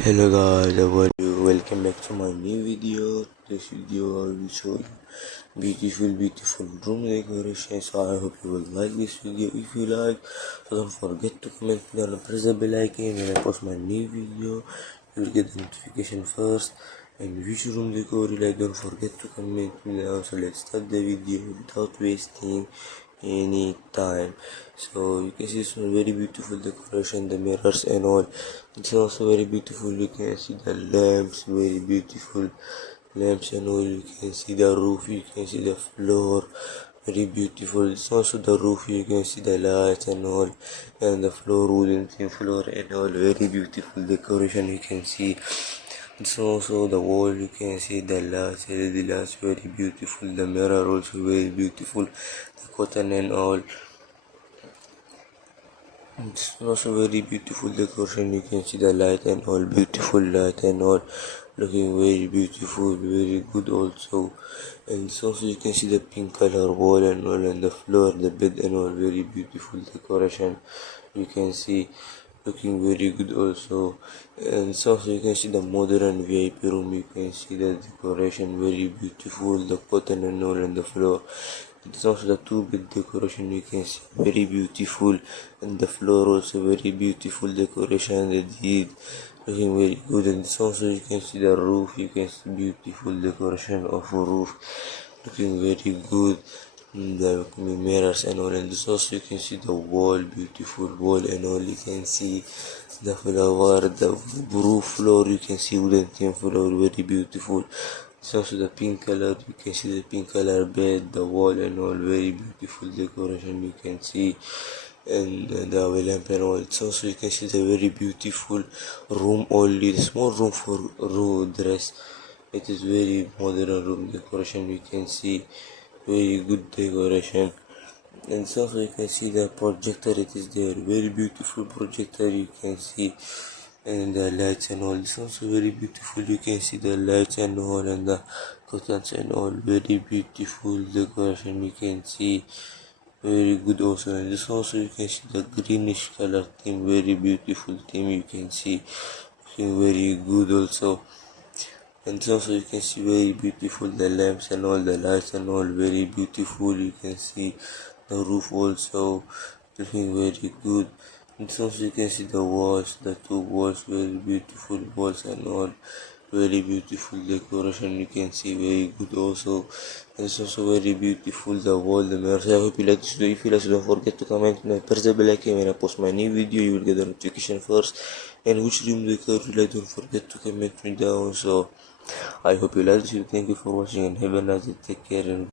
Hello guys, how are you? Welcome back to my new video. This video I will show you beautiful room decoration. So I hope you will like this video. If you like, so don't forget to comment down and press the bell icon. When I post my new video, you will get the notification first. And which room decor you like, don't forget to comment down. So let's start the video without wasting any time. So you can see some very beautiful decoration, the mirrors and all. It's also very beautiful. You can see the lamps, very beautiful lamps and all. You can see the roof, you can see the floor, very beautiful. It's also the roof, you can see the lights and all, and the floor, wooden floor and all. Very beautiful decoration, you can see. It's also the wall, you can see the lights, LED lights, very beautiful. The mirror also very beautiful, the cotton and all. It's also very beautiful decoration. You can see the light and all, beautiful light and all, looking very beautiful, very good also. And also you can see the pink color wall and all, and the floor, the bed and all, very beautiful decoration. You can see looking very good also. And also you can see the modern VIP room. You can see the decoration, very beautiful, the cotton and all, and the floor. It's also the two-bed decoration, you can see very beautiful, and the floor also very beautiful decoration. The deed looking very good, and it's also you can see the roof, you can see beautiful decoration of a roof, looking very good. The mirrors and all, and this also you can see the wall, beautiful wall and all. You can see the flower, the roof floor, you can see wooden floor, very beautiful. It's also the pink color, you can see the pink color bed, the wall and all, very beautiful decoration you can see. And the lamp and all. It's also you can see the very beautiful room, only the small room for dress. It is very modern room decoration, you can see very good decoration. And also you can see the projector, it is there, very beautiful projector you can see. And the lights and all, it's also very beautiful. You can see the lights and all, and the curtains and all, very beautiful decoration you can see, very good also. And this also you can see the greenish color theme, very beautiful theme you can see, looking very good also. And also you can see very beautiful the lamps and all, the lights and all, very beautiful. You can see the roof also, looking very good. And also you can see the walls, the two walls, very beautiful walls and all, very beautiful decoration you can see, very good also. And it's also very beautiful the wall, the mirrors. I hope you like this video. If you like, so don't forget to comment and press the bell icon. When I post my new video, you will get the notification first. And which room decor you like, don't forget to comment me down. So I hope you like this video. Thank you for watching and have a nice day. Take care and